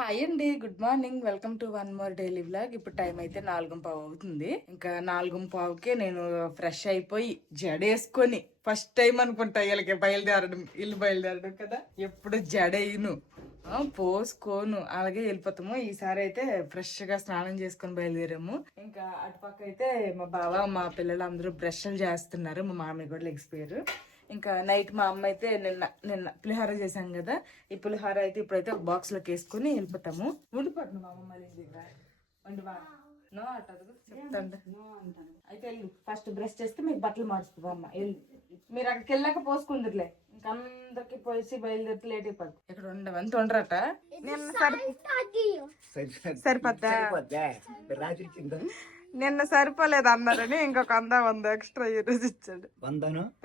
Hi అండి, good morning. Welcome to one more daily vlog. ఇప్పుడు time అయితే 4:15 అవుతుంది. ఇంకా 4:15కే నేను ఫ్రెష్ అయిపోయి జడేసుకొని ఫస్ట్ టైం అనుకుంటా వీళ్ళకి ఇల్లు బయలుదేరడం కదా. ఎప్పుడు జడేయను, పోసుకోను, అలాగే వెళ్ళిపోతాము. ఈసారి అయితే ఫ్రెష్ గా స్నానం చేసుకొని బయలుదేరాము. ఇంకా అటుపక్క అయితే మా బావ మా పిల్లలు అందరూ బ్రష్లు చేస్తున్నారు. మా మామయ్య కూడా లెగిసిపోయారు. ఇంకా నైట్ మా అమ్మ అయితే నిన్న పులిహోర చేశాం కదా. ఈ పులిహోర అయితే ఇప్పుడైతే ఒక బాక్స్ లోకి వేసుకుని వెళ్ళిపోతాము. ఉండిపోతుంది మా అమ్మ మళ్ళీ దగ్గర వండివా నో అంటారు చెప్తాండి. అయితే వెళ్ళు, ఫస్ట్ బ్రష్ చేస్తే మీకు బట్టలు మార్చుతుంది అమ్మ. వెళ్ళు, మీరు అక్కడికి వెళ్ళాక పోసుకుందరులే. ఇంకా అందరికి పోసి బయలుదేరితే లేట్ అయిపోద్ది. ఇక్కడ ఉండవని తొండరట. సరిపోద్దా? నిన్న సరిపోలేదు అన్నారని ఇంకొక 100 ఎక్స్ట్రా ఈ రోజు ఇచ్చాడు.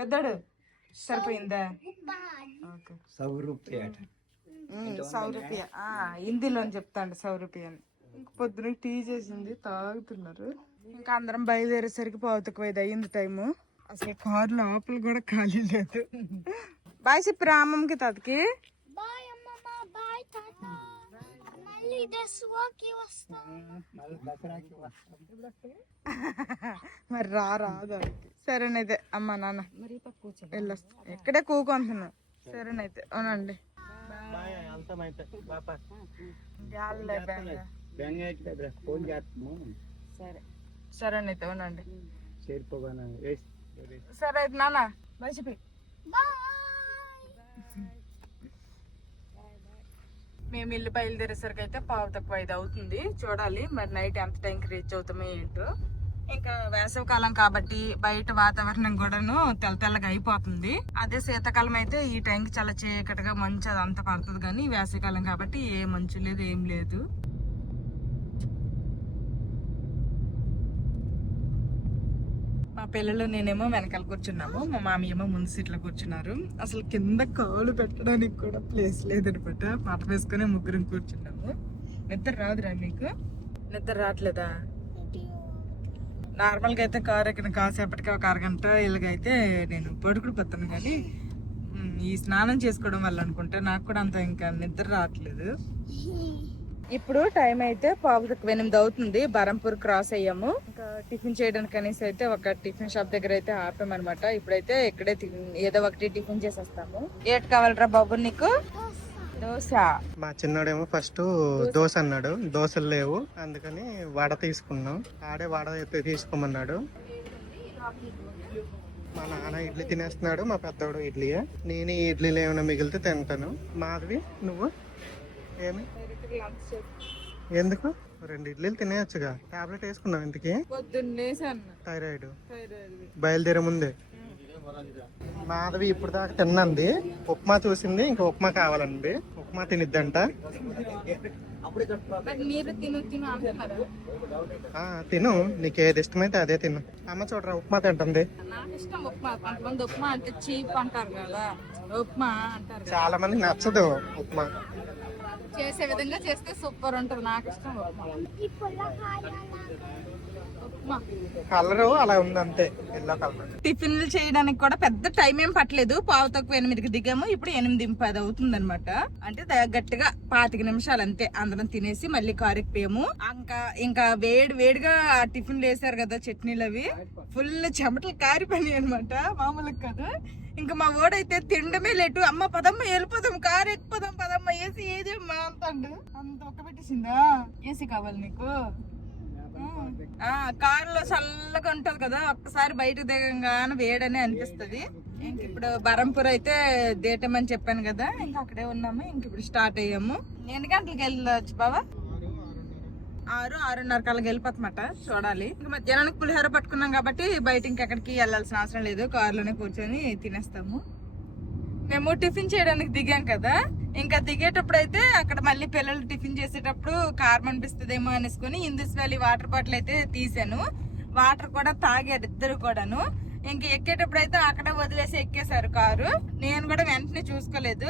పెద్దడు సరిపోయిందా? సౌ రూపాయ హిందీలో చెప్తాండి. 100 రూపాయ అని. ఇంక పొద్దున టీ చేసింది తాగుతున్నారు. ఇంకా అందరం బయలుదేరేసరికి 5:15 అయ్యింది టైము. అసలు కారు లోపల కూడా ఖాళీ లేదు. బాయ్ చెప్పి అమ్మమ్మకి తాతకి. మరి రాదా? సరేనైతే అమ్మ నాన్న వెళ్ళొస్తా. ఎక్కడే కూకుంటున్నా. సరేనైతే అవునండి. సరేనైతే అవునండి. సరే అయితే నాన్న బాయ్ చెప్పి. మేము ఇల్లు బయలుదేరేసరికి అయితే 4:15 అవుతుంది. చూడాలి మరి నైట్ ఎంత టైంకి రీచ్ అవుతామో ఏంటో. ఇంకా వేసవికాలం కాబట్టి బయట వాతావరణం కూడాను తెల్లగా అయిపోతుంది. అదే శీతాకాలం అయితే ఈ టైంకి చాలా చీకటిగా మంచు అదంతా పడుతుంది. కానీ వేసవికాలం కాబట్టి ఏ మంచు లేదు, ఏం లేదు. మా పిల్లలు నేనేమో వెనకాల కూర్చున్నాము, మా మామయ్య ఏమో ముందు సీట్లో కూర్చున్నారు. అసలు కింద కాలు పెట్టడానికి కూడా ప్లేస్ లేదనమాట. పాట వేసుకుని ముగ్గురం కూర్చున్నాము. నిద్ర రాదురా మీకు? నిద్ర రావట్లేదా? నార్మల్గా అయితే కారు ఎక్కిన కాసేపటికి ఒక అరగంట ఇలాగైతే నేను పడుకుని పోతాను. కానీ ఈ స్నానం చేసుకోవడం వల్ల అనుకుంటే నాకు కూడా అంత ఇంకా నిద్ర రావట్లేదు. ఇప్పుడు టైం అయితే 7:15 అవుతుంది. బరంపూర్ క్రాస్ అయ్యాము. ఇంకా టిఫిన్ చేయడానికి అనేసి అయితే ఒక టిఫిన్ షాప్ దగ్గర అయితే ఆపామన్నమాట. ఇప్పుడైతే ఇక్కడే ఏదో ఒకటి టిఫిన్ చేసేస్తాము. ఏటి కావాలరా బాబు నీకు? దోశ. మా చిన్నోడేమో ఫస్ట్ దోశ అన్నాడు. దోశలు లేవు, అందుకని వడ తీసుకున్నాం. ఆడే వడ అయితే తీసుకోమన్నాడు. మా నాన్న ఇడ్లీ తినేస్తున్నాడు, మా పెద్దోడు ఇడ్లీ. నేను ఈ ఇడ్లీలు ఏమైనా మిగిలితే తింటాను. మాధవి నువ్వు ఏమి? ఎందుకు? 2 ఇడ్లీలు తినేయచ్చుగా. టాబ్లెట్ వేసుకున్నావు ఇంతకి? థైరాయిడ్ బయలుదేరే ముందే. మాధవి ఇప్పుడు దాకా తిన్నంది. ఉప్మా చూసింది, ఇంకా ఉప్మా కావాలండి. ఉప్మా తినిద్దంట. తిను, నీకు ఏది ఇష్టమైతే అదే తిను. అమ్మ చూడరా ఉప్మా తింటుంది. చాలా మంది నచ్చదు ఉప్మా. చేసే విధంగా చేస్తే సూపర్ ఉంటుంది. నాకు ఇష్టం కలరు అలా ఉంది అంతే, ఎల్లో కలర్. టిఫిన్లు చేయడానికి కూడా పెద్ద టైం ఏం పట్టలేదు. 7:08కి దిగాము. ఇప్పుడు 8:10 అవుతుంది అనమాట. అంటే గట్టిగా 25 నిమిషాలు అంతే. అందరం తినేసి మళ్ళీ కారు ఎక్కిపోయాము. ఇంకా వేడిగా టిఫిన్లు వేసారు కదా, చట్నీలు అవి ఫుల్ చెమటలు కారిపోయినాయి అనమాట. మామూలుగా కాదు. ఇంకా మా ఓడైతే తిండమే లేటు. అమ్మ పదమ్మ వెళ్ళిపోదాం, కారు ఎక్కిపోదాం పదమ్మ, ఏసీ ఏది అమ్మా అంటాడు. అంత ఒక్క పెట్టేసిందా? ఏసీ కావాలి నీకు? కారులో చల్లగా ఉంటది కదా, ఒక్కసారి బయట దిగంగానే వేడనే అనిపిస్తుంది. ఇంక ఇప్పుడు బరంపూర్ అయితే దేటమని చెప్పాను కదా, ఇంకా అక్కడే ఉన్నాము. ఇంక ఇప్పుడు స్టార్ట్ అయ్యాము. ఎన్ని గంటలకు వెళ్ళొచ్చు బావా? 6-6:30 కల్లా వెళ్ళిపోతామట. చూడాలి. ఇంకా మధ్యాహ్నానికి పులిహోర పట్టుకున్నాం కాబట్టి బయట ఇంకెక్కడికి వెళ్ళాల్సిన అవసరం లేదు. కారులోనే కూర్చొని తినేస్తాము. మేము టిఫిన్ చేయడానికి దిగాం కదా, ఇంకా దిగేటప్పుడు అయితే అక్కడ మళ్ళీ పిల్లలు టిఫిన్ చేసేటప్పుడు కారం అనిపిస్తుందేమో అనేసుకుని ఇందుస్ వ్యాలీ వాటర్ బాటిల్ అయితే తీసాను. వాటర్ కూడా తాగారు ఇద్దరు కూడాను. ఇంక ఎక్కేటప్పుడు అయితే అక్కడ వదిలేసి ఎక్కేశారు కారు. నేను కూడా వెంటనే చూసుకోలేదు.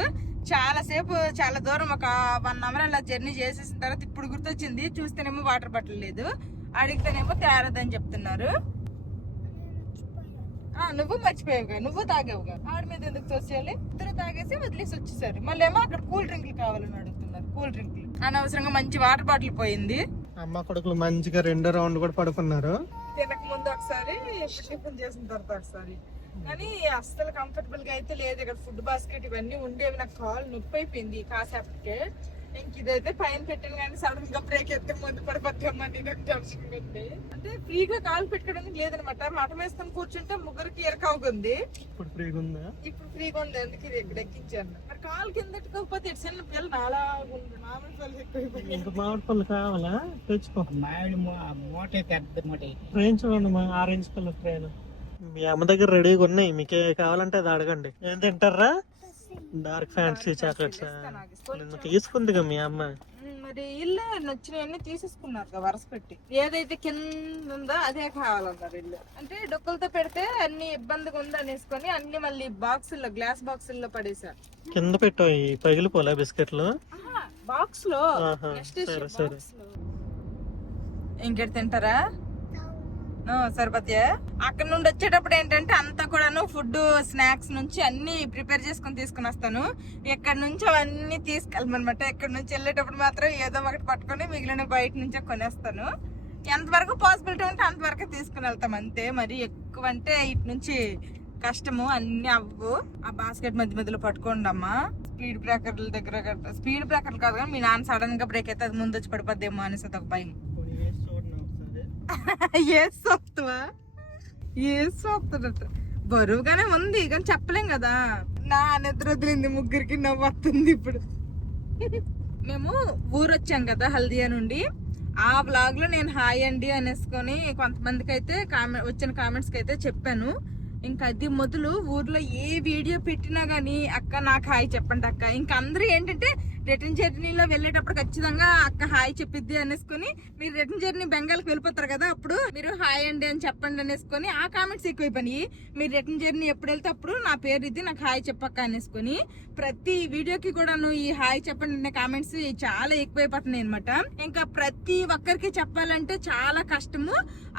చాలా దూరం ఒక 1 అవర్ అలా జర్నీ చేసేసిన తర్వాత ఇప్పుడు గుర్తొచ్చింది. చూస్తేనేమో వాటర్ బాటిల్ లేదు, అడిగితేనేమో తేరదని చెప్తున్నారు. నువ్వు మర్చిపోయావుగా, నువ్వు తాగావుగా. ఆడి మీద ఎందుకు తోసేయాలి? ఇద్దరు తాగేసి వదిలేసి వచ్చేసారు. మళ్ళీ ఏమో అక్కడ కూల్ డ్రింక్లు కావాలని అడుగుతున్నారు. కూల్ డ్రింక్లు అనవసరంగా మంచి వాటర్ బాటిల్ పోయింది. అమ్మ కొడుకులు మంచిగా 2వ రౌండ్ కూడా పడుకున్నారు. తినక ముందు ఒకసారి, టిఫిన్ చేసిన తర్వాత ఒకసారి. కానీ అస్సలు కంఫర్టబుల్ గా అయితే లేదు. ఇక్కడ ఫుడ్ బాస్కెట్ ఇవన్నీ ఉండేవి. నాకు కాలు నొప్పి అయిపోయింది కాసేపటికే. ఇంక ఇదైతే పైన పెట్టాను కానీ సడన్ గా బ్రేక్ ఎత్తే ముందు పడిపోతామని నాకు టెన్షన్ ఉంది. అంటే ఫ్రీగా కాలు పెట్టడానికి లేదనమాట. మఠం వేసుకొని కూర్చుంటే ముగ్గురికి ఎరకవుతుంది. ఇప్పుడు ఫ్రీగా ఉందా? ఇప్పుడు ఫ్రీగా ఉంది, అందుకే ఇది ఇక్కడ ఎక్కించాను. మరి కాలు కింద ఎట్టుకోకపోతే చిన్న పిల్లలు నాలా ఉంది. మామిడి పళ్ళు ఎక్కువైపోయింది. ఇంకా మామిడి పళ్ళు కావాలా? తెచ్చుకో. మామిడి మూట పెద్ద మూట. ట్రైన్ చూడండి, మా ఆరెంజ్ కలర్ ట్రైన్. మీ అమ్మ దగ్గర రెడీగా ఉన్నాయి, మీకే కావాలంటే అది అడగండి. ఏం తింటారా? డార్క్ ఫ్యాంటసీ చాక్లెట్స్ నిన్న తీసుకుందిగా మీ అమ్మ. మరి ఇల్లు నచ్చినవన్నీ తీసేసుకున్నారు కదా వరుస పెట్టి. ఏదైతే కింద ఉందో అదే కావాలన్నారు ఇల్లు. అంటే డొక్కలతో పెడితే అన్ని ఇబ్బందిగా ఉంది అనేసుకొని అన్ని మళ్ళీ బాక్సుల్లో, గ్లాస్ బాక్సుల్లో పడేసారు. కింద పెట్టు, పగిలిపోలే బిస్కెట్లు బాక్స్ లో. ఇంకెట్ తింటారా? సరిపోతాయా? అక్కడ నుండి వచ్చేటప్పుడు ఏంటంటే అంతా కూడాను ఫుడ్, స్నాక్స్ నుంచి అన్ని ప్రిపేర్ చేసుకుని తీసుకుని వస్తాను. ఇక్కడ నుంచి అవన్నీ తీసుకెళ్ళమనమాట. ఇక్కడ నుంచి వెళ్ళేటప్పుడు మాత్రం ఏదో ఒకటి పట్టుకొని మిగిలిన బయట నుంచే కొనేస్తాను. ఎంతవరకు పాసిబిలిటీ ఉంటే అంతవరకు తీసుకుని వెళ్తాం అంతే. మరి ఎక్కువ అంటే ఇటు నుంచి కష్టము, అన్ని అవ్వు. ఆ బాస్కెట్ మధ్య మధ్యలో పట్టుకోండి అమ్మా. స్పీడ్ బ్రేకర్ల దగ్గర, స్పీడ్ బ్రేకర్లు కాదు కానీ మీ నాన్న సడన్ గా బ్రేక్ అయితే అది ముందు వచ్చి పడిపోద్దేమో అనేసి ఒక భయం. బరువుగానే ఉంది కానీ చెప్పలేం కదా. నా నిద్ర వదిలింది, ముగ్గురికి నవ్వు వస్తుంది ఇప్పుడు. మేము ఊరు వచ్చాం కదా హల్దియా నుండి. ఆ వ్లాగ్ లో నేను హాయ్ అండి అనేసుకొని కొంతమందికి అయితే వచ్చిన కామెంట్స్ కి అయితే చెప్పాను. ఇంకా అది మొదలు ఊర్లో ఏ వీడియో పెట్టినా గానీ అక్క నాకు హాయ్ చెప్పండి అక్క. ఇంకా అందరూ ఏంటంటే రిటర్న్ జర్నీలో వెళ్ళేటప్పుడు ఖచ్చితంగా అక్క హాయ్ చెప్పిద్ది అనేసుకొని, మీరు రిటర్న్ జర్నీ బెంగాల్కి వెళ్ళిపోతారు కదా, అప్పుడు మీరు హాయ్ అండి అని చెప్పండి అనేసుకొని ఆ కామెంట్స్ ఎక్కువైపోయినాయి. మీరు రిటర్న్ జర్నీ ఎప్పుడు వెళ్తే అప్పుడు నా పేరు ఇది, నాకు హాయ్ చెప్పక్క అనేసుకొని ప్రతి వీడియోకి కూడాను ఈ హాయ్ చెప్పండి అనే కామెంట్స్ చాలా ఎక్కువైపోతున్నాయి అనమాట. ఇంకా ప్రతి ఒక్కరికి చెప్పాలంటే చాలా కష్టము.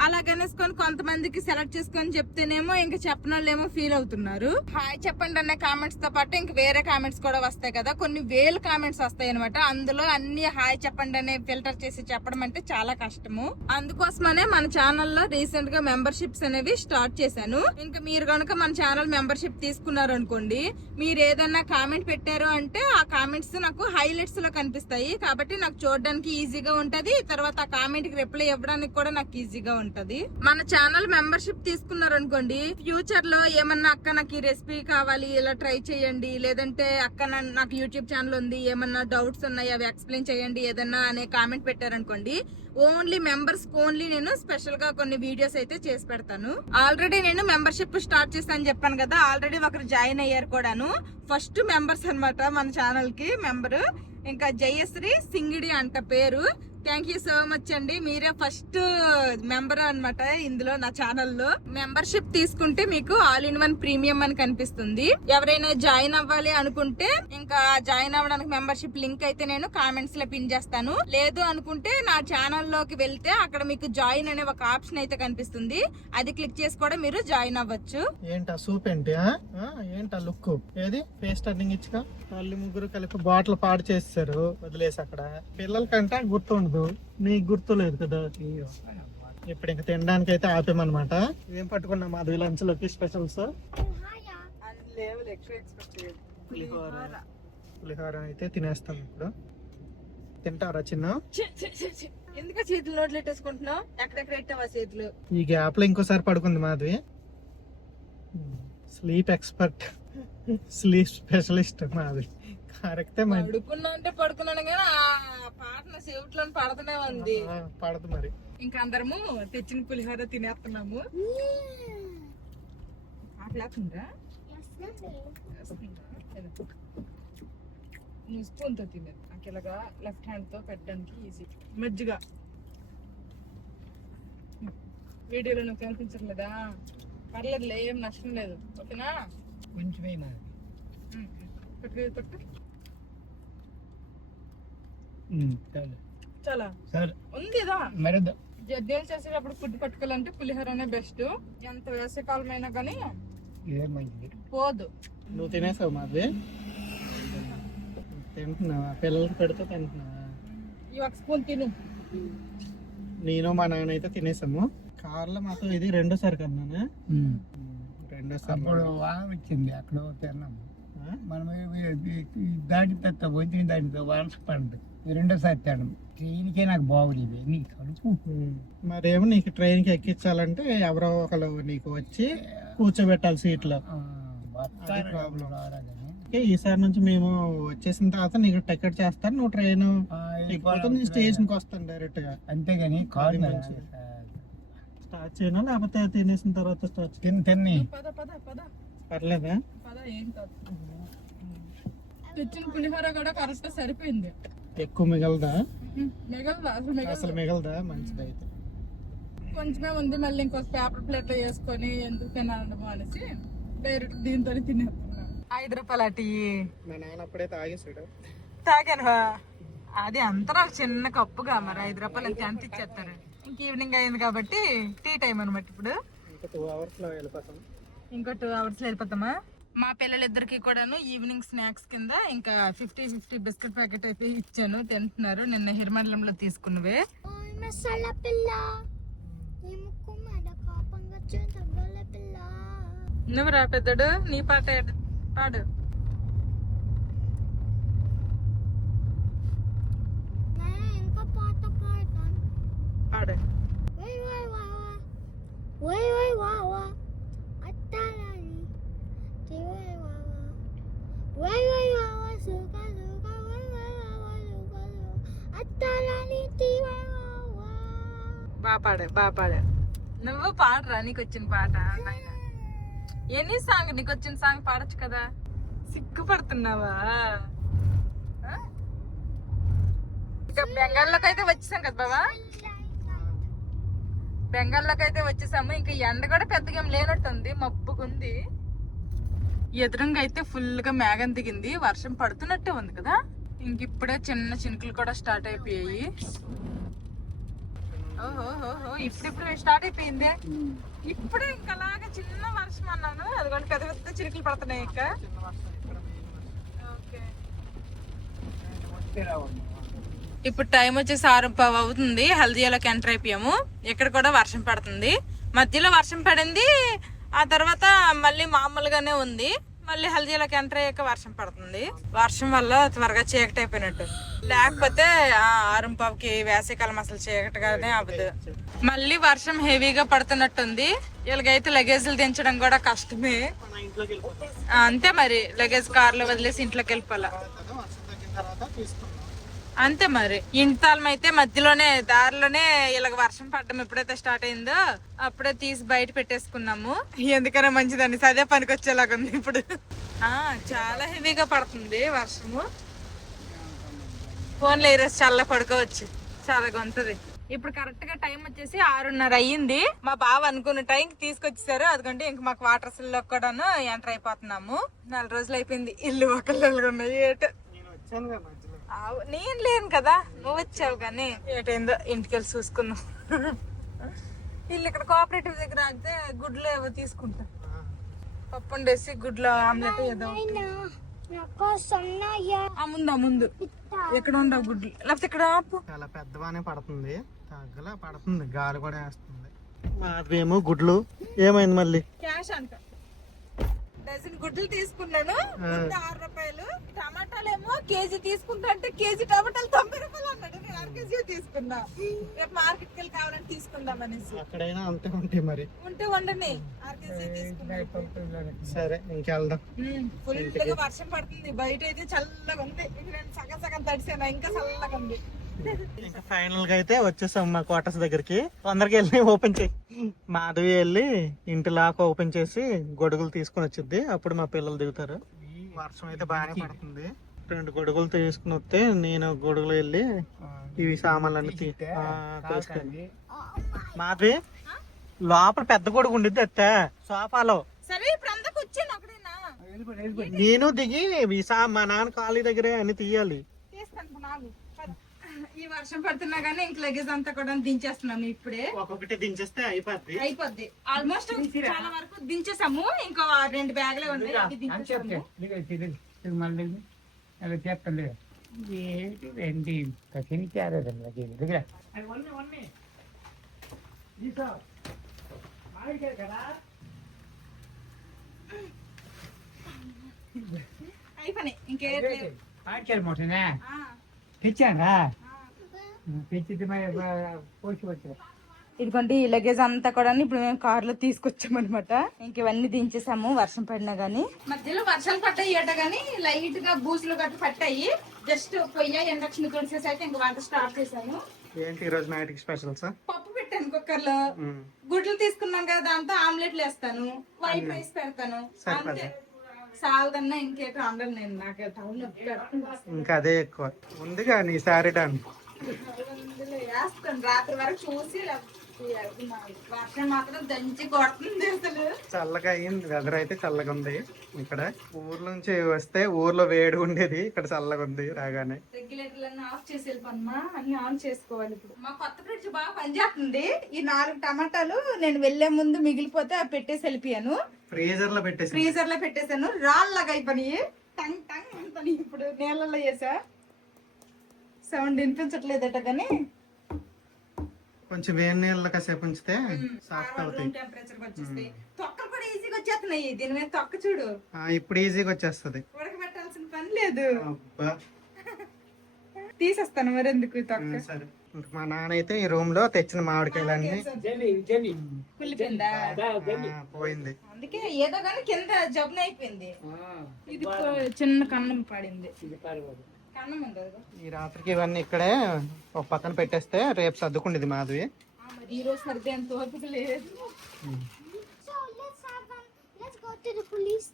అలాగనేసుకొని కొంతమందికి సెలెక్ట్ చేసుకొని చెప్తేనేమో ఇంకా చెప్పని వాళ్ళేమో ఫీల్ అవుతున్నారు. హాయ్ చెప్పండి అనే కామెంట్స్ తో పాటు ఇంక వేరే కామెంట్స్ కూడా వస్తాయి కదా, కొన్ని వేల కామెంట్స్ వస్తాయి అనమాట. అందులో అన్ని హాయ్ చెప్పండి అనే ఫిల్టర్ చేసి చెప్పడం అంటే చాలా కష్టము. అందుకోసమనే మన ఛానల్లో రీసెంట్ గా మెంబర్షిప్స్ అనేవి స్టార్ట్ చేశాను. ఇంకా మీరు కనుక మన ఛానల్ మెంబర్షిప్ తీసుకున్నారు అనుకోండి, మీరు ఏదన్నా కామెంట్ పెట్టారు అంటే ఆ కామెంట్స్ నాకు హైలైట్స్ లో కనిపిస్తాయి. కాబట్టి నాకు చూడడానికి ఈజీగా ఉంటది. తర్వాత ఆ కామెంట్ కి రిప్లై ఇవ్వడానికి కూడా నాకు ఈజీగా ఉంటది. మన ఛానల్ మెంబర్షిప్ తీసుకున్నారు అనుకోండి, ఫ్యూచర్ లో ఏమన్నా అక్క నాకు ఈ రెసిపీ కావాలి, ఇలా ట్రై చేయండి, లేదంటే అక్క నాకు యూట్యూబ్ ఛానల్ ఉంది, ఏమన్నా డౌట్స్ ఉన్నాయి అవి ఎక్స్ప్లెయిన్ చేయండి ఏదన్నా అనే కామెంట్ పెట్టారనుకోండి, ఓన్లీ మెంబర్స్ ఓన్లీ నేను స్పెషల్ గా కొన్ని వీడియోస్ అయితే చేసి పెడతాను. ఆల్రెడీ నేను మెంబర్షిప్ స్టార్ట్ చేస్తాను చెప్పాను కదా, ఆల్రెడీ ఒకరు జాయిన్ అయ్యారు కూడాను. ఫస్ట్ మెంబర్స్ అన్నమాట మన ఛానల్ కి మెంబర్. ఇంకా జయశ్రీ సింగిడి అంట పేరు. థ్యాంక్ యూ సో మచ్ అండి, మీరే ఫస్ట్ మెంబర్ అన్నమాట ఇందులో నా ఛానల్లో. మెంబర్షిప్ తీసుకుంటే మీకు ఆల్ ఇన్ వన్ ప్రీమియం అని కనిపిస్తుంది. ఎవరైనా జాయిన్ అవ్వాలి అనుకుంటే ఇంకా జాయిన్ అవ్వడానికి మెంబర్షిప్ లింక్ అయితే నేను కామెంట్స్ లో పిన్ చేస్తాను. లేదు అనుకుంటే నా ఛానల్ లోకి వెళ్తే అక్కడ మీకు జాయిన్ అనే ఒక ఆప్షన్ అయితే కనిపిస్తుంది, అది క్లిక్ చేసి కూడా మీరు జాయిన్ అవ్వచ్చు. ఏంటా సూప్ ఏంటి? ఏంటా లుక్? ఏది ఫేస్ టర్నింగ్ ఇచ్చుగా వాళ్ళు ముగ్గురు కలిపి బాటిల్ పాడు చేస్తారు వదిలేసి. అక్కడ పిల్లలకంటే గుర్తుండదు, నీకు గుర్తులేదు కదా. ఇప్పుడు ఇంకా తినడానికి అయితే ఆపేమన్నమాట. ఏం పట్టుకున్నా మాధవి లంచ్ లోకి స్పెషల్స్? పులిహోర అయితే తినేస్తాం ఇప్పుడు. తింటారా చిన్న? ఎందుకు చేతులు నోట్లు పెట్టేసుకుంటున్నావు? ఎక్కడెక్కడ పెట్టావా చేతులు? ఈ గ్యాప్ లో ఇంకోసారి పడుకుంది Madhavi. Sleep expert, sleep specialist Madhavi. కరెక్టే. పడుకున్నా అంటే పడుకున్నాను కానీ ఆ పాటన చెవిట్లో పడుతూనే ఉంది. పడదు మరి. ఇంకా అందరము తెచ్చిన పులిహోర తినేస్తున్నాము. ఆకలేస్తుందా? నువ్వు స్పూన్ తో తినేది నాకు ఇలాగా లెఫ్ట్ హ్యాండ్ తో పెట్టడానికి ఈజీ. మజ్జిగ వీడియోలో నువ్వు కనిపించట్లేదా? పర్లేదులే, ఏం నష్టం లేదు. ఓకేనా? కొంచెం పట్టు. చాలా ఉంది జడ్డీలు చేసేటప్పుడు ఫుడ్ పట్టుకోవాలంటే పులిహోరనే బెస్ట్. ఎంత వేసవికాలం అయినా కానీ పోదు. నువ్వు తినేసావు మాది? తింటున్నావా? పిల్లలకి పెడితే తింటున్నావా? ఈ ఒక స్పూన్ తిను. నేను మా నాన్న అయితే తినేసాము. కార్లో మాత్రం ఇది రెండోసారి కన్నాను. రెండోసారి అప్పుడు వాన వచ్చింది, అక్కడ తిన్నాము. మనం దాటి పెద్ద వచ్చిన దాంట్లో వాన పడదు. రెండోసారి తినడం ట్రైన్కే నాకు బాగుండేది. నీ కడుపు మరేమో నీకు ట్రైన్ కి ఎక్కించాలంటే ఎవరో ఒకరు నీకు వచ్చి కూర్చోబెట్టాలి సీట్లో. ప్రాబ్లం. ఈసారి నుంచి మేము వచ్చేసిన తర్వాత నీకు టికెట్ చేస్తాను, నువ్వు ట్రైన్ ఎక్కిపోతే నేను స్టేషన్ కి వస్తాను డైరెక్ట్ గా. అంతేగాని కాదు స్టార్ట్ చేయనా లేకపోతే తినేసిన తర్వాత స్టార్ట్ తిని పర్లేదా? తెచ్చిన పులిహోర కూడా కరెక్ట్ సరిపోయింది. ఎక్కువ మిగలదా? మిగలదా అసలు మిగలదా? మంచిది అయితే. కొంచెమే ఉంది, మళ్ళీ ఇంకొక పేపర్ ప్లేట్ లో వేసుకొని ఎందుకు తినడం అనేసి డైరెక్ట్ దీంతో తినేస్తున్నా. 5 రూపాయలు టీ. మా నాన్న అప్పుడే తాగేసాడు. తాగాను. అది అంతా చిన్న కప్పుగా మరి 5 రూపాయలు ఎంత ఇచ్చేస్తారు. ఇంక ఈవినింగ్ అయింది కాబట్టి టీ టైం అనమాట. ఇప్పుడు ఇంకా 2 అవర్స్ లో వెళ్ళిపోతాం. ఇంకో 2 అవర్స్ లో వెళ్ళిపోతామా? మా పిల్లలిద్దరికి కూడాను ఈవినింగ్ స్నాక్స్ కింద ఇంకా 50 బిస్కెట్ ప్యాకెట్ అయితే ఇచ్చాను, తింటున్నారు. నిన్న హిరమండలంలో తీసుకున్నవే. నువ్వు రా పెద్దడు, నీ పాట పాడు. పాడు. బాపాడు. నువ్వు పాడరా, నీకు వచ్చిన పాట. ఎన్ని సాంగ్ నీకు వచ్చిన సాంగ్ పాడచ్చు కదా. సిగ్గుపడుతున్నావా? ఇక బెంగాల్లోకి అయితే వచ్చేసాం కదా బాబా. బెంగాల్లోకి అయితే వచ్చేసాము. ఇంకా ఎండ కూడా పెద్దగా ఏం లేనట్టుంది, మబ్బుకుంది. ఎదురుగా అయితే ఫుల్ గా మేఘం దిగింది, వర్షం పడుతున్నట్టే ఉంది కదా. ఇంక ఇప్పుడే చిన్న చినుకులు కూడా స్టార్ట్ అయిపోయాయి. ఓహోహో, ఇప్పుడు స్టార్ట్ అయిపోయింది. ఇప్పుడే ఇంకా అలాగా చిన్న వర్షం అన్నాను, అదిగోండి పెద్ద పెద్ద చినుకులు పడుతున్నాయి. ఇంకా ఇప్పుడు టైం వచ్చేసి 6:15 అవుతుంది. హల్దియాలోకి ఎంటర్ అయిపోయాము. ఇక్కడ కూడా వర్షం పడుతుంది. మధ్యలో వర్షం పడింది, ఆ తర్వాత మళ్ళీ మామూలుగానే ఉంది. మళ్ళీ హల్దియాలోకి ఎంటర్ అయ్యాక వర్షం పడుతుంది. వర్షం వల్ల త్వరగా చీకటి అయిపోయినట్టు. లేకపోతే 6:15కి వేసవికాలం అసలు చీకటిగానే అవ్వదు. మళ్ళీ వర్షం హెవీగా పడుతున్నట్టుంది. వీళ్ళకైతే లగేజ్లు దించడం కూడా కష్టమే. అంతే మరి, లగేజ్ కార్లో వదిలేసి ఇంట్లోకి వెళ్ళిపోవాలా. అంతే మరి. ఇంటి తాళం అయితే మధ్యలోనే దారిలోనే ఇలాగ వర్షం పడడం ఎప్పుడైతే స్టార్ట్ అయిందో అప్పుడే తీసి బయట పెట్టేసుకున్నాము. ఎందుకనే మంచిదండి, అదే పనికి వచ్చేలాగా ఉంది ఇప్పుడు. చాలా హెవీగా పడుతుంది వర్షము. ఫోన్లో ఈరోజు చల్ల పడుకోవచ్చు, చాలా గొంతది. ఇప్పుడు కరెక్ట్ గా టైం వచ్చేసి 6:30 అయ్యింది. మా బావ అనుకున్న టైంకి తీసుకొచ్చేసారు. అదిగంటే ఇంక మాకు వాటర్ లో కూడాను ఎంటర్ అయిపోతున్నాము. 4 రోజులు అయిపోయింది ఇల్లు ఒకళ్ళు ఉన్నాయి. నేను లేను కదా, నువ్వు వచ్చావు. కానీ ఏటైందో ఇంటికి వెళ్ళి చూసుకున్నాం. వీళ్ళు ఇక్కడ కోఆపరేటివ్ దగ్గర ఆగితే గుడ్లు ఏవో తీసుకుంటా. పప్పు వండేసి గుడ్లు ఆమ్లెట్ ఏదో ముందు ఎక్కడ ఉండవు గుడ్లు, లేకపోతే ఇక్కడ ఆపు. చాలా పెద్దగానే పడుతుంది, తగ్గలా పడుతుంది, గాలి కూడా వేస్తుంది. మాదేమో గుడ్లు ఏమైంది మళ్ళీ క్యాష్ అంట. డజన్ గుడ్లు తీసుకున్నాను, 6 రూపాయలు. టమాటాలు ఏమో కేజీ తీసుకుంటా అంటే కేజీ టమాటాలు 90 రూపాయలు అన్నాడు. నేను 1 కేజీ తీసుకున్నా. రేపు మార్కెట్ కి వెళ్ళి కావాలని తీసుకుందాం అనేసి. అక్కడైనా అంతే ఉంటాయి మరి. ఉంటే వండని 6 కేజీ తీసుకున్నా. సరే ఇంకెళ్దాం. ఫుల్ గా వర్షం పడుతుంది, బయట అయితే చల్లగా ఉంది. నేను సగం తడిసాను, ఇంకా చల్లగా ఉంది. ఇంకా ఫైనల్ గా అయితే వచ్చేసాం మా క్వార్టర్స్ దగ్గరికి. తొందరగా వెళ్ళి ఓపెన్ చేయి. మాధవి వెళ్ళి ఇంటి లాక్ ఓపెన్ చేసి గొడుగులు తీసుకుని వచ్చింది, అప్పుడు మా పిల్లలు దిగుతారు. వర్షం అయితే బాగానే పడుతుంది. 2 గొడుగులు తీసుకుని వస్తే నేను గొడుగులు వెళ్ళి ఇవి సామాన్లన్నీ తీసుకెళ్ళి. మాధవి లోపల పెద్ద గొడుగు ఉండిద్ది అత్తే సోఫాలో. నేను దిగి మా నాన్న కాళీ దగ్గరే అన్ని తీయాలి. ఈ వర్షం పడుతున్నా గానీ ఇంక లగేజ్ అంతా కూడా దించేస్తున్నాము. ఇప్పుడే ఒక్కొక్కటి దించేస్తే అయిపోద్ది. ఆల్మోస్ట్ చాలా వరకు దించేసాము. ఇంకా 2 బ్యాగులే ఉన్నాయి. ఏంటి రండి కసినిచ్చారండి నాకు ఎందుకురా ఆడికారు మొట్టనే తెచ్చారా తెచ్చితే పోసి వచ్చా. ఇదిగోండి ఈ లగేజ్ అంతా కూడా ఇప్పుడు మేము కార్లో తీసుకొచ్చామన్నమాట. ఇంక ఇవన్నీ దించేసాము వర్షం పడినా గానీ. మధ్యలో వర్షాలు పడ్డాయి ఏట గానీ లైట్ గా బూజులు గట్టు పట్టాయి. జస్ట్ పొయ్యి ఇండక్షన్ తొడిసేసి అయితే ఇంక వంట స్టార్ట్ చేశాను. ఏంటి ఈ రోజు నైట్ స్పెషల్ సార్? పప్పు పెట్టాను కుక్కర్ లో. గుడ్లు తీసుకున్నాం కదా దాంతో ఆమ్లెట్లు వేస్తాను, వైట్ రైస్ పెడతాను. అంతే, సాలదన్నా ఇంకేటో అందరు నేను నాకు టౌన్ లో ఇంకా అదే ఎక్కువ ఉంది కానీ ఈసారి డన్ వేస్తాను. రాత్రి వరకు చూసి వర్షం మాత్రం దంచి కొడుతుంది అసలు. చల్లగా అయింది, వెదర్ అయితే చల్లగా ఉంది. ఇక్కడ ఊర్ల నుంచి వస్తే ఊర్లో వేడి ఉండేది, ఇక్కడ చల్లగా ఉంది రాగానే. రెగ్యులేటర్ అన్ని ఆఫ్ చేసి వెళ్ళిపోమ్మా, అన్ని ఆన్ చేసుకోవాలి. ఇప్పుడు మా కొత్త ఫ్రిడ్జ్ బాగా పనిచేస్తుంది. ఈ 4 టమాటాలు నేను వెళ్లే ముందు మిగిలిపోతే అవి పెట్టేసి వెళ్ళిపోయాను. ఫ్రీజర్ లో పెట్టేసాను. రాళ్ళగా అయిపోయి టంగ్ టంగ్ అంతని ఇప్పుడు నీళ్ళలో వేసా. సౌండ్ వినిపించట్లేదట కానీ కొంచెం వేడి నీళ్ళలో కాసేపు ఉంచితే సాఫ్ట్ అవుతాయి. టెంపరేచర్ వచ్చేస్తాయి. తొక్కలు కూడా ఈజీగా వచ్చేస్తున్నాయి. దీని మీద తొక్క చూడు, ఇప్పుడు ఈజీగా వచ్చేస్తుంది. ఉడకబెట్టాల్సిన పని లేదు. తీసేస్తాను మరి ఎందుకు తొక్క. సరే, మా నాన్న అయితే ఈ రూమ్ లో తెచ్చిన మామిడికాయలన్నీ కుళ్ళిపోయిందా? పోయింది. అందుకే ఏదో కానీ కింద జబ్బున అయిపోయింది. ఇది చిన్న కన్నం పడింది. కన్నం ఉంది. ఈ రాత్రికి ఇవన్నీ ఇక్కడే ఒక పక్కన పెట్టేస్తే రేపు సర్దుకుండేది మాధవి. ఈ రోజు సర్ది అంత ఓపిక లేదు. పోలీస్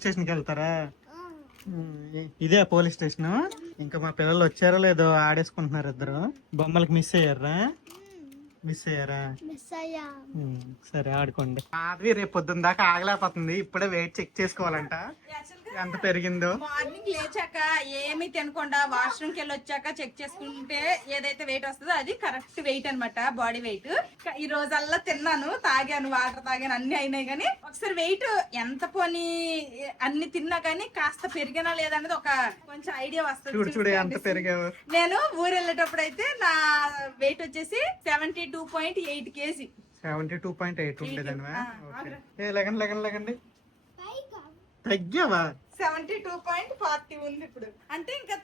స్టేషన్ కి వెళ్తారా? ఇదే పోలీస్ స్టేషన్. ఇంకా మా పిల్లలు వచ్చారో లేదో ఆడేసుకుంటున్నారు ఇద్దరు. బొమ్మలకి మిస్ అయ్యారా? సరే ఆడుకోండి. మాధవి రేపు పొద్దున్న దాకా ఆగలేకపోతుంది. ఇప్పుడే వెయిట్ చెక్ చేసుకోవాలంట ఎంత పెరిగిందో. మార్నింగ్ లేచాక ఏమీ తినకుండా వాష్రూమ్ కి వెళ్ళి వచ్చాక చెక్ చేసుకుంటే ఏదైతే వెయిట్ వస్తుందో అది కరెక్ట్ వెయిట్ అన్నమాట, బాడీ వెయిట్. ఈ రోజల్లా తిన్నాను, తాగాను, వాటర్ తాగాను, అన్ని అయినాయి. కానీ ఒకసారి వెయిట్ ఎంత పోనీ అన్ని తిన్నా కానీ కాస్త పెరిగినా లేదనేది ఒక కొంచెం ఐడియా వస్తుంది. ఎంత పెరిగావు? నేను ఊరు వెళ్ళేటప్పుడు అయితే నా వెయిట్ వచ్చేసి 72.8 kg. 72.8 ఉండేదండి. లెగండి తగ్గావా? 72.40 ఉంది ఇప్పుడు. అంటే ఇంకా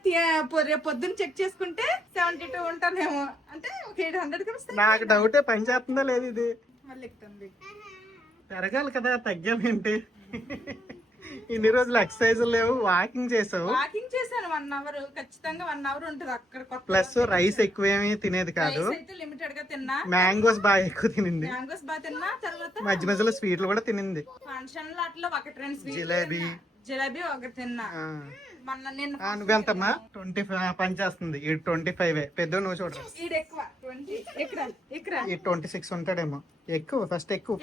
రేపు పొద్దున్న చెక్ చేసుకుంటే 72 ఉంటానేమో. అంటే ఒక 800 నాకు డౌటే పని చేస్తుందా లేదు. ఇది మళ్ళీ ఎక్కుతుంది. పెరగాలి కదా, తగ్గామేంటి? ఇన్ని రోజులు ఎక్సర్సైజ్ లేవు, వాకింగ్ చేసావు. వాకింగ్ చేశాను 1 hour, ఖచ్చితంగా 1 hour ఉంటుంది అక్కడ. ప్లస్ రైస్ ఎక్కువేమీ తినేది కాదు, లిమిటెడ్ గా తిన్నా. మ్యాంగోస్ బాగా ఎక్కువ తినింది. మ్యాంగోస్ బాగా తిన్నా. తర్వాత మధ్య మధ్యలో స్వీట్లు కూడా తినింది. ఫంక్షన్ లో అట్లా 1-2 స్వీట్, జిలేబీ ఒకటి తిన్నా. నువ్వెంతమ్మా? 25 పని చేస్తుంది. ఈ 25 పెద్ద నువ్వు చూడ. ఈ 26 ఉంటాడేమో. ఎక్కువ ఫస్ట్ ఎక్కువ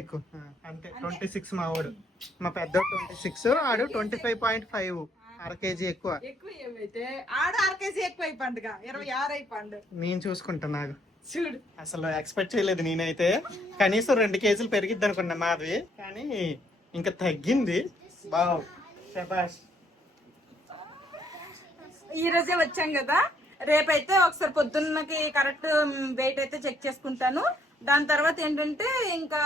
ఎక్కువ అంటే 26 మా వాడు. మా పెద్ద 26, ఆడు 25.5, 1/2 kg ఎక్కువ. నేను చూసుకుంటా. నాకు చూడు అసలు ఎక్స్పెక్ట్ చేయలేదు నేనైతే. కనీసం 2 kg పెరిగిద్ది అనుకున్నా మాది, కానీ ఇంకా తగ్గింది. బావ్ శబాష్. ఈ రోజే వచ్చాం కదా, రేపైతే ఒకసారి పొద్దున్నకి కరెక్ట్ వెయిట్ అయితే చెక్ చేసుకుంటాను. దాని తర్వాత ఏంటంటే ఇంకా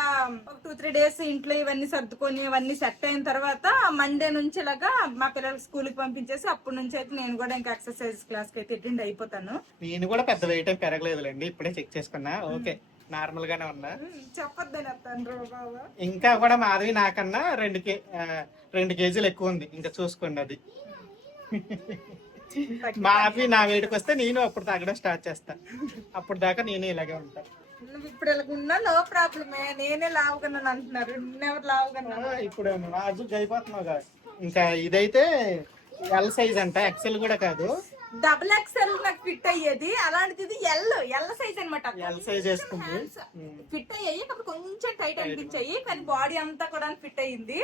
ఒక 2-3 days ఇంట్లో ఇవన్నీ సర్దుకొని ఇవన్నీ సెట్ అయిన తర్వాత మండే నుంచి ఇలాగా మా పిల్లలకి స్కూల్ కి పంపించేసి అప్పటి నుంచి అయితే నేను కూడా ఇంకా ఎక్సర్సైజ్ క్లాస్ కి అయితే అటెండ్ అయిపోతాను. నేను కూడా పెద్ద వెయిట్ ఏం పెరగలేదులేండి, ఇప్పుడే చెక్ చేసుకున్నా. ఓకే, నార్మల్ గానే ఉన్నా. చెప్పొద్దు. ఇంకా కూడా మాధవి నాకన్నా 2 kg ఎక్కువ ఉంది. ఇంకా చూసుకోండి అది. మాధవి నా వేడికి వస్తే నేను అప్పుడు తగ్గడం స్టార్ట్ చేస్తా. అప్పుడు దాకా నేనే ఇలాగే ఉంటా. నువ్వు ఇప్పుడు ఎలాగున్నా నో ప్రాబ్లమే. నేనే లావుకున్నాను అంటున్నారు, ఎవరు లావుకున్నా. ఇప్పుడు నాజుక్ అయిపోతున్నావు కదా. ఇంకా ఇదైతే ఎల్ సైజ్ అంట, ఎక్సెల్ కూడా కాదు. డబుల్ ఎక్స్ఎల్ నాకు ఫిట్ అయ్యేది, అలాంటిది ఎల్ సైజ్ అనమాట. ఎల్ సైజ్ వేసుకుంది, ఫిట్ అయ్యాయి. కొంచెం టైట్ అనిపించాయి, కానీ బాడీ అంతా కూడా ఫిట్ అయ్యింది.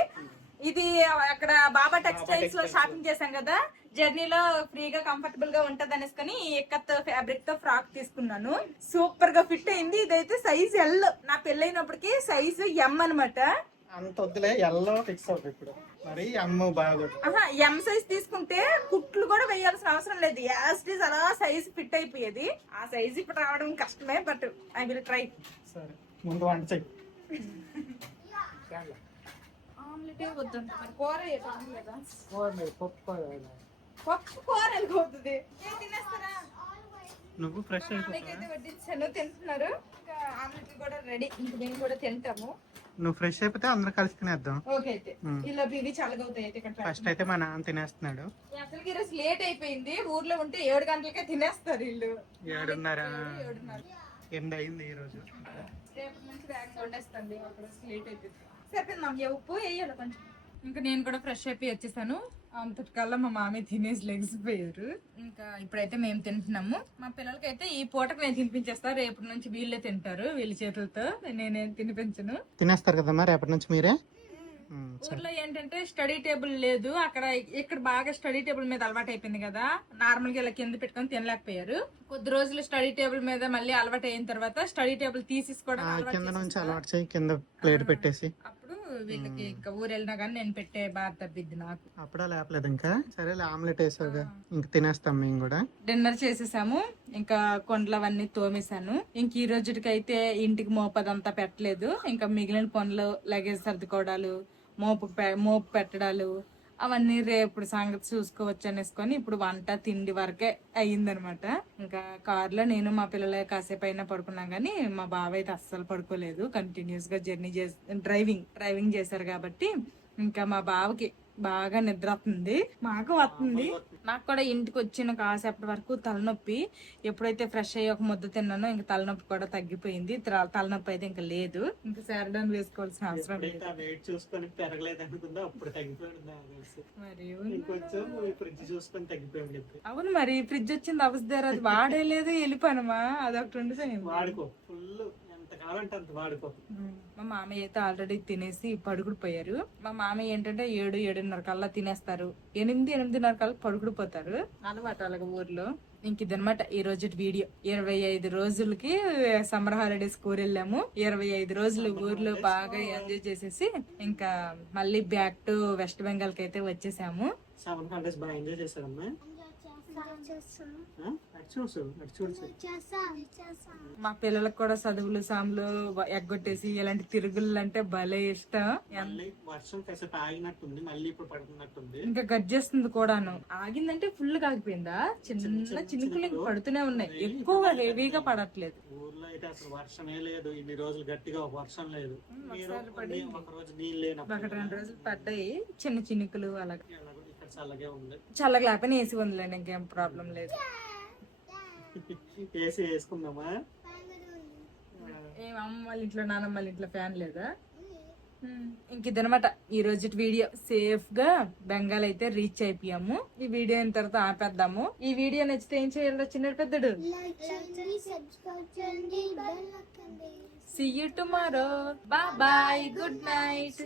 ఇది అక్కడ బాబా టెక్స్టైల్స్ లో షాపింగ్ చేశాం కదా, జర్నీలో ఫ్రీగా కంఫర్టబుల్ గా ఉంటది అనేసుకొని ఎక్కత్ ఫ్యాబ్రిక్ తో ఫ్రాక్ తీసుకున్నాను. సూపర్ గా ఫిట్ అయింది. ఇదైతే సైజ్ ఎల్. నా పెళ్ళైనప్పటికి సైజ్ ఎం అనమాట. అంత వద్దులే ఎల్లో ఫిక్స్ అవుతుంది ఇప్పుడు మరి అమ్మ బాగా ఎం సైజ్ తీసుకుంటే కుట్లు కూడా వేయాల్సిన అవసరం లేదు, యాజ్ ఇట్ ఈస్ అలా సైజ్ ఫిట్ అయిపోయేది. ఆ సైజ్ ఇప్పుడు రావడం కష్టమే, బట్ ఐ విల్ ట్రై. సరే ముందు వంట చెయ్యి. ఆమ్లెట్ వద్దంట మరి, కూర లేదా? పప్పు పప్పు కూర వెళ్ళిపోతుంది. ఏం తినేస్తారా? నువ్వు ఫ్రెష్ అయితే వడ్డించాను, తింటున్నారు. ఇంకా ఆమ్లెట్ కూడా రెడీ, ఇంక మేము కూడా తింటాము. నువ్వు ఫ్రెష్ అయిపోతే అందరం కలిసి తినేద్దాం. ఓకే అయితే ఇలా ఇవి చల్లగవుతాయి. అయితే ఇక్కడ ఫస్ట్ అయితే మా నాన్న తినేస్తున్నాడు. అసలుకి ఈరోజు లేట్ అయిపోయింది. ఊర్లో ఉంటే 7 గంటలకే తినేస్తారు వీళ్ళు. 7:30 ఎండ అయింది ఈ రోజు. రేపటి నుంచి బ్యాగ్ వండేస్తాండి, అక్కడ లేట్ అయిపోయింది. సరిపోయింది, ఉప్పు వేయాలి కొంచెం. ఇంకా నేను కూడా ఫ్రెష్ అయిపోయి వచ్చేసాను. అంతటికల్లా మా మామీ తినేసి లెగిసిపోయారు. ఇంకా ఇప్పుడైతే మేము తింటున్నాము. మా పిల్లలకైతే ఈ పూటకు నేను తినిపించేస్తా, రేపటి నుంచి వీళ్ళే తింటారు వీళ్ళ చేతులతో, నేనేం తినిపించను. తినేస్తారు కదమ్మా రేపటి నుంచి మీరే. ఊర్లో ఏంటంటే స్టడీ టేబుల్ లేదు, అక్కడ ఇక్కడ బాగా స్టడీ టేబుల్ మీద అలవాటు అయిపోయింది కదా, నార్మల్ గా ఇలా కింద పెట్టుకొని తినలేకపోయారు. కొద్ది రోజులు స్టడీ టేబుల్ మీద మళ్ళీ అలవాటు అయిన తర్వాత స్టడీ టేబుల్ తీసేసుకోవడం కింద నుంచి అలవాటు చేయి, కింద ప్లేట్ పెట్టేసి. అప్పుడు వీళ్ళకి ఇంకా ఊరు వెళ్ళినా కానీ నేను పెట్టే బాధ తప్పిద్ది నాకు. అప్పుడే లేపలేదు ఇంకా. సరే ఆమ్లెట్ వేసావుగా, ఇంక తినేస్తాం మేము కూడా. డిన్నర్ చేసేసాము, ఇంకా కొండలవన్నీ తోమేశాను. ఇంక ఈ రోజుకైతే ఇంటికి మోపదంతా పెట్టలేదు. ఇంకా మిగిలిన పనులు లగేజ్ సర్దుకోవడాలు, మోపు పెట్టడాలు అవన్నీ రేపు సంగతి చూసుకోవచ్చు అనేసుకొని ఇప్పుడు వంట తిండి వరకే అయ్యిందనమాట. ఇంకా కార్లో నేను మా పిల్లలే కాసేపు అయినా పడుకున్నాం కానీ మా బావ అయితే అస్సలు పడుకోలేదు. కంటిన్యూస్ గా జర్నీ డ్రైవింగ్ చేశారు కాబట్టి ఇంకా మా బావకి బాగా నిద్ర వస్తుంది, మాకు వస్తుంది. నాకు కూడా ఇంటికి వచ్చిన కాసేపటి వరకు తలనొప్పి. ఎప్పుడైతే ఫ్రెష్ అయ్యి ఒక ముద్ద తిన్నానో ఇంకా తలనొప్పి కూడా తగ్గిపోయింది. తలనొప్పి అయితే ఇంకా లేదు. ఇంకా శారడాన్ వేసుకోవాల్సిన అవసరం లేదు. చూసుకొని పెరగలేదు అనుకుందా, అప్పుడు మరి అవును, మరి ఫ్రిడ్జ్ వచ్చింది అవసరం, అది వాడేలేదు వెళ్ళిపోయానమా, అదొకటి ఉండదు. వాడుకో, ఫుల్ ఎంత కావాలంటే అంత వాడుకో. మా మామయ్య అయితే ఆల్రెడీ తినేసి పడుకుడు పోయారు. మా మామయ్య ఏంటంటే 7-7:30 కల్లా తినేస్తారు, 8-8:30 కల్లా పడుకుడు పోతారు. అలవాటు అలాగ ఊర్లో. ఇంక ఇదనమాట ఈ రోజు వీడియో. 25 రోజులకి సమ్మర్ హాలిడేస్ ఊరు వెళ్ళాము. 25 రోజులు ఊర్లో బాగా ఎంజాయ్ చేసేసి ఇంకా మళ్ళీ బ్యాక్ టు వెస్ట్ బెంగాల్ కి అయితే వచ్చేసాము. సమ్మర్ హాలిడేస్ బాగా ఎంజాయ్ చేశారమ్మా. మా పిల్లలకు కూడా చదువులు సాములు ఎగ్గొట్టేసి ఇలాంటి తిరుగులు అంటే భలే ఇష్టం. వర్షం కాసేపు ఆగినట్టుంది, మళ్ళీ ఇప్పుడు పడుతున్నట్టుంది. ఇంకా గజ్జేస్తుంది కూడాను. ఆగిందంటే ఫుల్ ఆగిపోయిందా, చిన్న చినుకులు ఇంకా పడుతూనే ఉన్నాయి, ఎక్కువ హెవీగా పడట్లేదు. ఊర్లో అయితే అసలు వర్షమే లేదు, ఇన్ని రోజులు గట్టిగా వర్షం లేదు. ఒక రోజు నీళ్ళు లేనప్పుడు 1-2 రోజులు పడ్డాయి చిన్న చినుకులు అలాగే. చల్లగా ఉంది, చల్లగా లేకపోయినా ఏసీ ఉందిలేండి, ఇంకేం ప్రాబ్లం లేదు. ఏసీ వేసుకుందామా? అమ్మ వాళ్ళ ఇంట్లో నాన్నమ్మ వాళ్ళ ఇంట్లో ఫ్యాన్ లేదా? ఇంక ఇదనమాట ఈ రోజు వీడియో. సేఫ్ గా బెంగాల్ అయితే రీచ్ అయిపోయాము. ఈ వీడియో అయిన తర్వాత ఆపేద్దాము. ఈ వీడియో నచ్చితే ఏం చేయాలి చిన్న పెద్దడు? See you tomorrow. Bye bye. Good night.